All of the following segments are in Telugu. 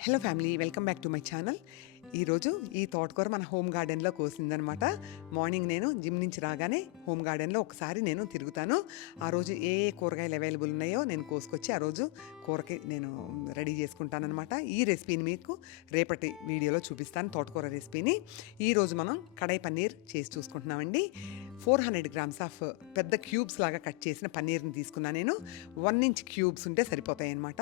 Hello family welcome back to my channel ఈరోజు ఈ తోటకూర మన హోమ్ గార్డెన్లో కోసిందనమాట. మార్నింగ్ నేను జిమ్ నుంచి రాగానే హోమ్ గార్డెన్లో ఒకసారి నేను తిరుగుతాను. ఆ రోజు ఏ కూరగాయలు అవైలబుల్ ఉన్నాయో నేను కోసుకొచ్చి ఆ రోజు కూరకి నేను రెడీ చేసుకుంటానమాట ఈ రెసిపీని మీకు రేపటి వీడియోలో చూపిస్తాను తోటకూర రెసిపీని. ఈరోజు మనం కడాయి పన్నీర్ చేసి చూసుకుంటున్నామండి. ఫోర్ హండ్రెడ్ గ్రామ్స్ ఆఫ్ పెద్ద క్యూబ్స్ లాగా కట్ చేసిన పన్నీర్ని తీసుకున్నా నేను. వన్ ఇంచ్ క్యూబ్స్ ఉంటే సరిపోతాయి అనమాట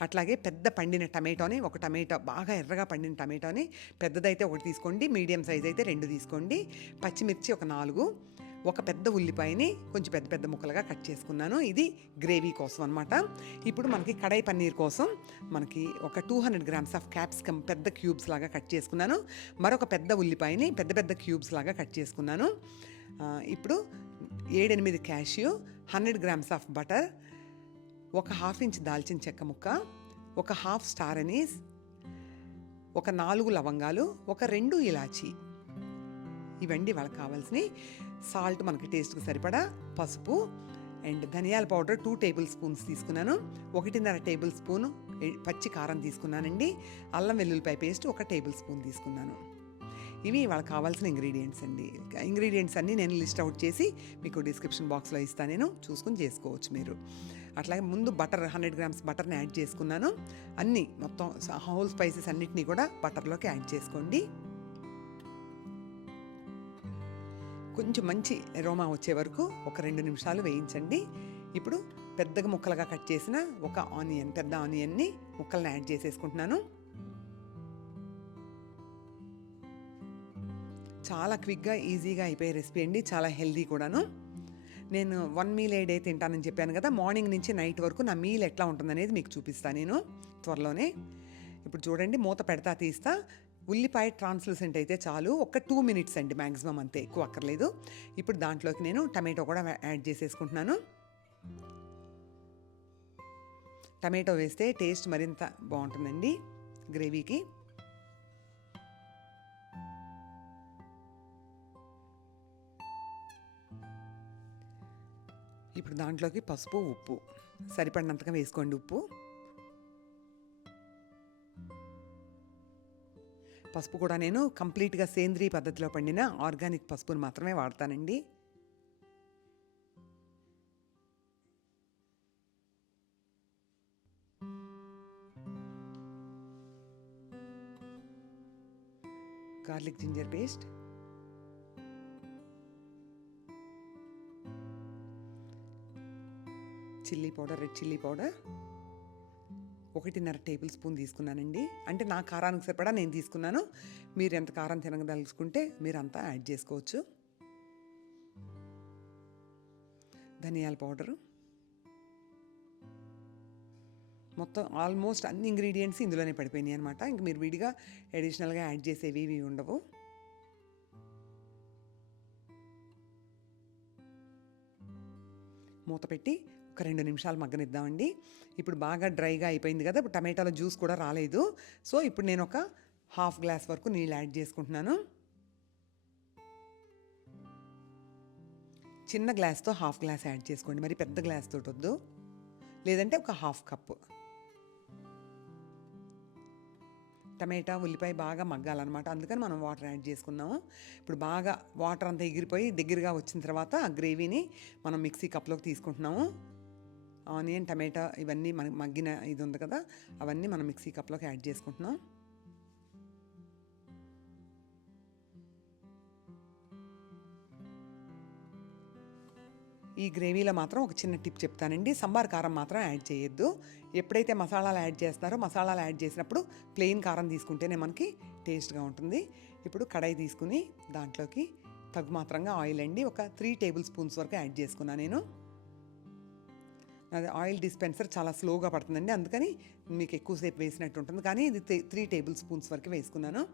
అట్లాగే పెద్ద పండిన టమాటోని ఒక టమాటో బాగా ఎర్రగా పండిన టమాటోని పెద్దదైతే ఒకటి తీసుకోండి మీడియం సైజ్ అయితే రెండు తీసుకోండి. పచ్చిమిర్చి ఒక నాలుగు ఒక పెద్ద ఉల్లిపాయని కొంచెం పెద్ద పెద్ద ముక్కలుగా కట్ చేసుకున్నాను. ఇది గ్రేవీ కోసం అనమాట ఇప్పుడు మనకి కడాయి పన్నీర్ కోసం మనకి ఒక two hundred grams of capsicum పెద్ద క్యూబ్స్ లాగా కట్ చేసుకున్నాను. మరొక పెద్ద ఉల్లిపాయని పెద్ద పెద్ద క్యూబ్స్ లాగా కట్ చేసుకున్నాను. ఇప్పుడు ఏడెనిమిది cashew hundred grams of butter ఒక హాఫ్ ఇంచ్ దాల్చిన చెక్క ముక్క ఒక హాఫ్ స్టార్ అనీస్ ఒక నాలుగు లవంగాలు ఒక రెండు ఇలాచి. ఇవండి వాళ్ళకి కావాల్సినవి. సాల్ట్ మనకి టేస్ట్కి సరిపడా పసుపు అండ్ ధనియాల పౌడర్ టూ టేబుల్ స్పూన్స్ తీసుకున్నాను. ఒకటిన్నర టేబుల్ స్పూన్ పచ్చి కారం తీసుకున్నానండి. అల్లం వెల్లుల్లిపాయ పేస్ట్ ఒక టేబుల్ స్పూన్ తీసుకున్నాను. ఇవి వాళ్ళకి కావాల్సిన ఇంగ్రీడియంట్స్ అండి. ఇంగ్రీడియంట్స్ అన్నీ నేను లిస్ట్ అవుట్ చేసి మీకు డిస్క్రిప్షన్ బాక్స్లో ఇస్తాను నేను. చూసుకుని చేసుకోవచ్చు మీరు. అట్లాగే ముందు బటర్ హండ్రెడ్ గ్రామ్స్ బటర్ని యాడ్ చేసుకున్నాను. అన్నీ మొత్తం హోల్ స్పైసెస్ అన్నిటినీ కూడా బటర్లోకి యాడ్ చేసుకోండి. కొంచెం మంచి రోమా వచ్చే వరకు ఒక రెండు నిమిషాలు వేయించండి. ఇప్పుడు పెద్దగా ముక్కలుగా కట్ చేసిన ఒక ఆనియన్ పెద్ద ఆనియన్ని ముక్కలను యాడ్ చేసేసుకుంటున్నాను. చాలా క్విక్గా ఈజీగా అయిపోయే రెసిపీ అండి. చాలా హెల్దీ కూడాను. నేను వన్ మీల్ ఏ డే తింటానని చెప్పాను కదా మార్నింగ్ నుంచి నైట్ వరకు నా మీల్ ఎట్లా ఉంటుందనేది మీకు చూపిస్తాను నేను త్వరలోనే. ఇప్పుడు చూడండి మూత పెడతా తీస్తా. ఉల్లిపాయ ట్రాన్స్లూసెంట్ అయితే చాలు ఒక టూ మినిట్స్ అండి మ్యాక్సిమం అంతే ఎక్కువ అక్కర్లేదు. ఇప్పుడు దాంట్లోకి నేను టమాటో కూడా యాడ్ చేసేసుకుంటున్నాను. టమాటో వేస్తే టేస్ట్ మరింత బాగుంటుందండి గ్రేవీకి. ఇప్పుడు దాంట్లోకి పసుపు ఉప్పు. సరిపడినంతగా వేసుకోండి ఉప్పు. పసుపు కూడా నేను కంప్లీట్గా సేంద్రీయ పద్ధతిలో పండిన ఆర్గానిక్ పసుపుని మాత్రమే వాడతానండి. Garlic ginger paste. Chilli powder red chilli powder. ఒకటిన్నర టేబుల్ స్పూన్ తీసుకున్నానండి. అంటే నా కారానికి సరిపడా నేను తీసుకున్నాను. మీరు ఎంత కారం తినగదలుచుకుంటే మీరు అంతా యాడ్ చేసుకోవచ్చు. ధనియాల పౌడరు. మొత్తం ఆల్మోస్ట్ అన్ని ఇంగ్రీడియంట్స్ ఇందులోనే పడిపోయినాయి అనమాట ఇంక మీరు విడిగా అడిషనల్గా యాడ్ చేసేవి ఇవి ఉండవు. మూత పెట్టి ఒక రెండు నిమిషాలు మగ్గనిద్దామండి. ఇప్పుడు బాగా డ్రైగా అయిపోయింది కదా ఇప్పుడు టమాటాలో జ్యూస్ కూడా రాలేదు. సో ఇప్పుడు నేను ఒక హాఫ్ గ్లాస్ వరకు నీళ్ళు యాడ్ చేసుకుంటున్నాను. చిన్న గ్లాస్తో హాఫ్ గ్లాస్ యాడ్ చేసుకోండి. మరి పెద్ద గ్లాస్ తోటి వద్దు. లేదంటే ఒక హాఫ్ కప్పు. టమాటా ఉల్లిపాయ బాగా మగ్గాలన్నమాట. అందుకని మనం వాటర్ యాడ్ చేసుకున్నాము ఇప్పుడు బాగా వాటర్ అంతా ఎగిరిపోయి దగ్గరగా వచ్చిన తర్వాత ఆ గ్రేవీని మనం మిక్సీ కప్లోకి తీసుకుంటున్నాము. ఆనియన్ టమాటా ఇవన్నీ మనకి మగ్గిన ఇది ఉంది కదా అవన్నీ మనం మిక్సీ కప్లోకి యాడ్ చేసుకుంటున్నాం. ఈ గ్రేవీలో మాత్రం ఒక చిన్న టిప్ చెప్తానండి. సంబార్ కారం మాత్రం యాడ్ చేయొద్దు. ఎప్పుడైతే మసాలాలు యాడ్ చేస్తారో మసాలాలు యాడ్ చేసినప్పుడు ప్లెయిన్ కారం తీసుకుంటేనే మనకి టేస్ట్గా ఉంటుంది. ఇప్పుడు కడాయి తీసుకుని దాంట్లోకి తగు మాత్రంగా ఆయిల్ అండి. ఒక త్రీ టేబుల్ స్పూన్స్ వరకు యాడ్ చేసుకున్నాను నేను. అది ఆయిల్ డిస్పెన్సర్ చాలా స్లోగా పడుతుందండి. అందుకని మీకు ఎక్కువసేపు వేసినట్టు ఉంటుంది. కానీ ఇది త్రీ టేబుల్ స్పూన్స్ వరకు వేసుకున్నాను.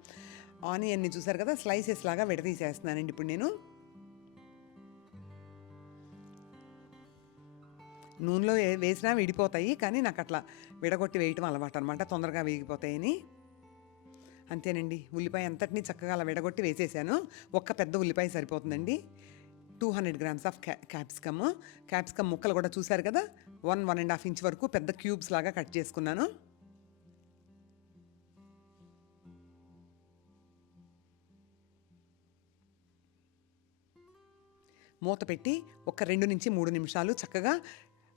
ఆనియన్ని చూసారు కదా స్లైసెస్ లాగా విడదీసేస్తున్నానండి ఇప్పుడు నేను. నూనెలో ఏ- వేసినా విడిపోతాయి కానీ నాకు అట్లా విడగొట్టి వేయటం అలవాటు అనమాట తొందరగా వేగిపోతాయని. అంతేనండి. ఉల్లిపాయ అంతటినీ చక్కగా అలా విడగొట్టి వేసేసాను. ఒక్క పెద్ద ఉల్లిపాయ సరిపోతుందండి. Two hundred grams of capsicum. Capsicum ముక్కలు కూడా చూశారు కదా? One one and half inch వరకు పెద్ద క్యూబ్స్ లాగా కట్ చేసుకున్నాను. మూత పెట్టి ఒక రెండు నుంచి మూడు నిమిషాలు చక్కగా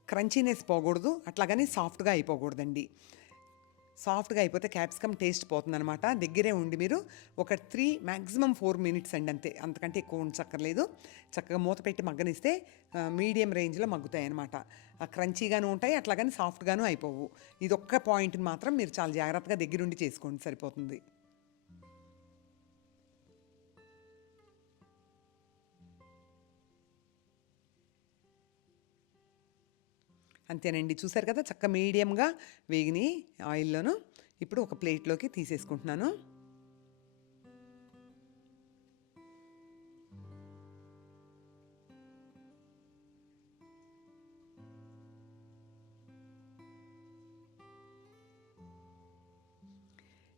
క్రంచీనెస్ పోకూడదు. అట్లాగని సాఫ్ట్గా అయిపోకూడదండి. సాఫ్ట్గా అయిపోతే క్యాప్సికమ్ టేస్ట్ పోతుందనమాట దగ్గరే ఉండి మీరు ఒక త్రీ మ్యాక్సిమం ఫోర్ మినిట్స్ అండి అంతే. అంతకంటే ఎక్కువ ఉంచక్కర్లేదు. చక్కగా మూత పెట్టి మగ్గనిస్తే మీడియం రేంజ్లో మగ్గుతాయి అనమాట క్రంచీగాను ఉంటాయి అట్లాగని సాఫ్ట్గాను అయిపోవు. ఇది ఒక్క పాయింట్ని మాత్రం మీరు చాలా జాగ్రత్తగా దగ్గరుండి చేసుకోండి సరిపోతుంది. అంతేనండి. చూసారు కదా చక్క మీడియంగా వేగిని ఆయిల్లోను. ఇప్పుడు ఒక ప్లేట్లోకి తీసేసుకుంటున్నాను.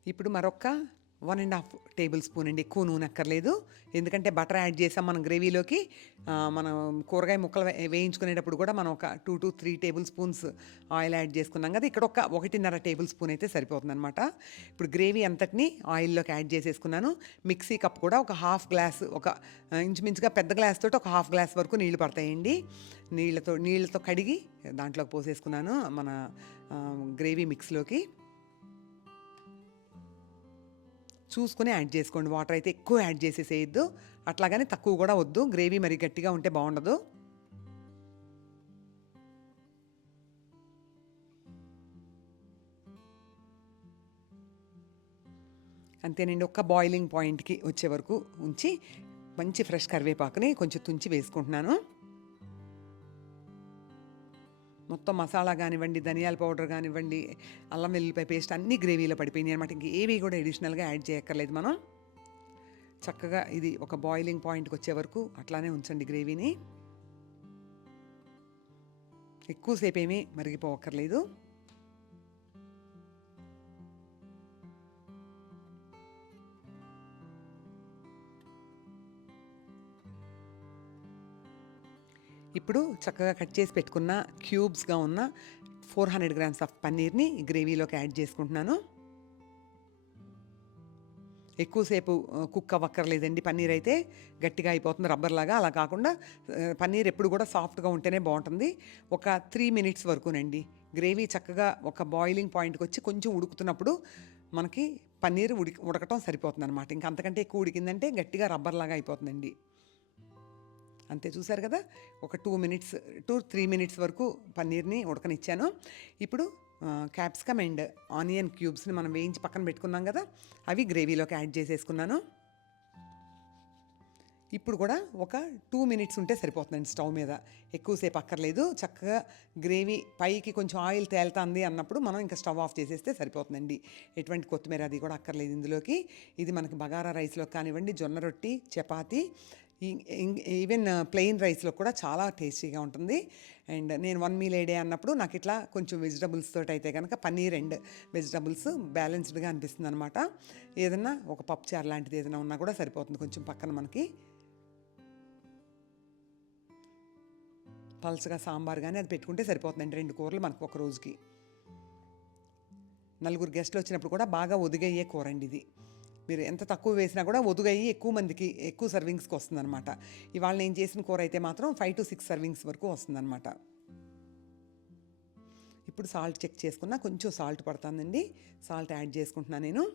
ఇప్పుడు మరొక one and half tablespoon అండి ఎక్కువ నూనె అక్కర్లేదు. ఎందుకంటే బటర్ యాడ్ చేసాం మనం గ్రేవీలోకి. మనం కూరగాయ ముక్కలు వే- వేయించుకునేటప్పుడు కూడా మనం ఒక two to three tablespoons oil add చేసుకున్నాం కదా ఇక్కడ ఒక ఒకటిన్నర టేబుల్ స్పూన్ అయితే సరిపోతుంది అనమాట ఇప్పుడు గ్రేవీ అంతటిని ఆయిల్లోకి యాడ్ చేసేసుకున్నాను. మిక్సీ కప్ కూడా ఒక హాఫ్ గ్లాస్ ఒక ఇంచుమించుగా పెద్ద గ్లాస్ తోటి ఒక హాఫ్ గ్లాస్ వరకు నీళ్ళు పడతాయండి. నీళ్ళతో నీళ్ళతో కడిగి దాంట్లోకి పోసేసుకున్నాను మన గ్రేవీ మిక్స్లోకి. చూసుకుని యాడ్ చేసుకోండి. వాటర్ అయితే ఎక్కువ యాడ్ చేసేసేయద్దు. అట్లాగనే తక్కువ కూడా వద్దు. గ్రేవీ మరి గట్టిగా ఉంటే బాగుండదు. అంతేనండి. ఒక్క బాయిలింగ్ పాయింట్కి వచ్చే వరకు ఉంచి మంచి ఫ్రెష్ కరివేపాకుని కొంచెం తుంచి వేసుకుంటున్నాను. మొత్తం మసాలా కానివ్వండి ధనియాల పౌడర్ కానివ్వండి అల్లం వెల్లిపాయ పేస్ట్ అన్నీ గ్రేవీలో పడిపోయినాయి అనమాట ఇంకేవి కూడా అడిషనల్గా యాడ్ చేయక్కర్లేదు మనం. చక్కగా ఇది ఒక బాయిలింగ్ పాయింట్కి వచ్చే వరకు అట్లానే ఉంచండి గ్రేవీని ఎక్కువసేపు ఏమీ మరిగిపోవక్కర్లేదు ఇప్పుడు చక్కగా కట్ చేసి పెట్టుకున్న క్యూబ్స్గా ఉన్న ఫోర్ హండ్రెడ్ గ్రామ్స్ ఆఫ్ పన్నీర్ని గ్రేవీలోకి యాడ్ చేసుకుంటున్నాను. ఎక్కువసేపు కుక్క కుక్ అవ్వక్కర్లేదండి పన్నీర్ అయితే. గట్టిగా అయిపోతుంది రబ్బర్ లాగా అలా కాకుండా పన్నీర్ ఎప్పుడు కూడా సాఫ్ట్గా ఉంటేనే బాగుంటుంది. ఒక త్రీ మినిట్స్ వరకునండి. గ్రేవీ చక్కగా ఒక బాయిలింగ్ పాయింట్కి వచ్చి కొంచెం ఉడుకుతున్నప్పుడు మనకి పన్నీర్ ఉడికి ఉడకటం సరిపోతుంది అనమాట ఇంకా అంతకంటే ఎక్కువ ఉడికిందంటే గట్టిగా రబ్బర్ లాగా అయిపోతుందండి. అంతే చూసారు కదా? ఒక two minutes two three minutes వరకు పన్నీర్ని ఉడకనిచ్చాను. ఇప్పుడు క్యాప్సికమ్ అండ్ ఆనియన్ క్యూబ్స్ని మనం వేయించి పక్కన పెట్టుకున్నాం కదా? అవి గ్రేవీలోకి యాడ్ చేసేసుకున్నాను. ఇప్పుడు కూడా ఒక టూ మినిట్స్ ఉంటే సరిపోతుందండి స్టవ్ మీద. ఎక్కువసేపు అక్కర్లేదు. చక్కగా గ్రేవీ పైకి కొంచెం ఆయిల్ తేలుతుంది అన్నప్పుడు మనం ఇంకా స్టవ్ ఆఫ్ చేసేస్తే సరిపోతుందండి. ఎటువంటి కొత్తిమీర అది కూడా అక్కర్లేదు ఇందులోకి. ఇది మనకి బగారా రైస్లో కానివ్వండి జొన్న రొట్టి చపాతి ఈవెన్ ప్లెయిన్ రైస్లో కూడా చాలా టేస్టీగా ఉంటుంది. అండ్ నేను వన్ మీల్ ఏ డే అన్నప్పుడు నాకు ఇట్లా కొంచెం వెజిటబుల్స్ తోటి అయితే కనుక పన్నీర్ అండ్ వెజిటబుల్స్ బ్యాలెన్స్డ్గా అనిపిస్తుంది అనమాట ఏదన్నా ఒక పప్పుచారు లాంటిది ఏదైనా ఉన్నా కూడా సరిపోతుంది కొంచెం పక్కన మనకి. పల్చగా సాంబార్ కానీ అది పెట్టుకుంటే సరిపోతుందండి రెండు కూరలు మనకు ఒక రోజుకి. నలుగురు గెస్ట్లు వచ్చినప్పుడు కూడా బాగా ఒదిగయ్యే కూర అండి ఇది. మీరు ఎంత తక్కువ వేసినా కూడా ఒదుగయ్యి ఎక్కువ మందికి ఎక్కువ సర్వింగ్స్కి వస్తుందన్నమాట. ఇవాళ నేను చేసిన కూర అయితే మాత్రం ఫైవ్ టు సిక్స్ సర్వింగ్స్ వరకు వస్తుందన్నమాట. ఇప్పుడు సాల్ట్ చెక్ చేసుకున్నా కొంచెం సాల్ట్ పడుతుందండి. సాల్ట్ యాడ్ చేసుకుంటున్నాను నేను.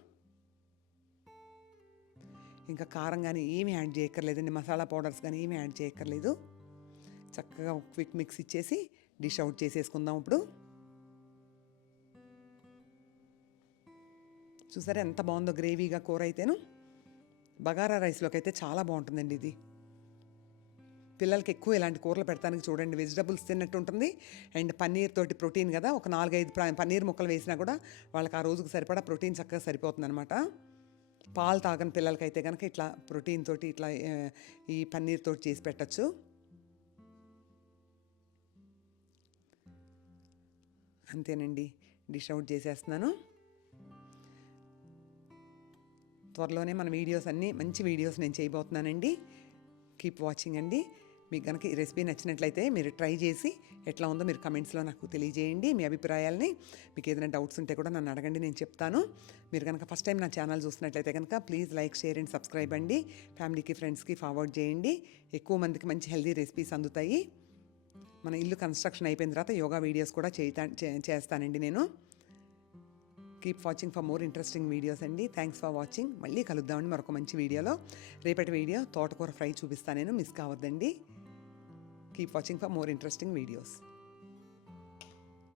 ఇంకా కారం కానీ ఏమీ యాడ్ చేయక్కర్లేదండి మసాలా పౌడర్స్ కానీ ఏమీ యాడ్ చేయక్కర్లేదు. చక్కగా క్విక్ మిక్స్ ఇచ్చేసి డిష్ అవుట్ చేసేసుకుందాం ఇప్పుడు. చూసారా ఎంత బాగుందో గ్రేవీగా కూర అయితేను. బగారా రైస్లోకి అయితే చాలా బాగుంటుందండి ఇది. పిల్లలకి ఎక్కువ ఇలాంటి కూరలు పెడతానికి చూడండి. వెజిటబుల్స్ తిన్నట్టు ఉంటుంది. అండ్ పన్నీర్ తోటి ప్రోటీన్ కదా ఒక నాలుగైదు పన్నీర్ ముక్కలు వేసినా కూడా వాళ్ళకి ఆ రోజుకు సరిపడా ప్రోటీన్ చక్కగా సరిపోతుంది అనమాట పాలు తాగని పిల్లలకైతే కనుక ఇట్లా ప్రోటీన్ తోటి ఇట్లా ఈ పన్నీర్ తోటి చేసి పెట్టచ్చు. అంతేనండి. డిష్ అవుట్ చేసేస్తున్నాను. త్వరలోనే మన వీడియోస్ అన్నీ మంచి వీడియోస్ నేను చేయబోతున్నానండి. కీప్ వాచింగ్ అండి. మీకు కనుక ఈ రెసిపీ నచ్చినట్లయితే మీరు ట్రై చేసి ఎట్లా ఉందో మీరు కమెంట్స్లో నాకు తెలియజేయండి మీ అభిప్రాయాల్ని. మీకు ఏదైనా డౌట్స్ ఉంటే కూడా నన్ను అడగండి నేను చెప్తాను. మీరు కనుక ఫస్ట్ టైం నా ఛానల్ చూసినట్లయితే కనుక please like share and subscribe అండి. ఫ్యామిలీకి ఫ్రెండ్స్కి ఫార్వర్డ్ చేయండి. ఎక్కువ మందికి మంచి హెల్దీ రెసిపీస్ అందుతాయి. మన ఇల్లు కన్స్ట్రక్షన్ అయిపోయిన తర్వాత యోగా వీడియోస్ కూడా చే- చేస్తానండి నేను. Keep watching for more interesting videos అండి. థ్యాంక్స్ ఫర్ వాచింగ్ మళ్ళీ కలుద్దామండి మరొక మంచి వీడియోలో. రేపటి వీడియో తోటకూర ఫ్రై చూపిస్తాను నేను. Miss కావద్దండి. Keep watching for more interesting videos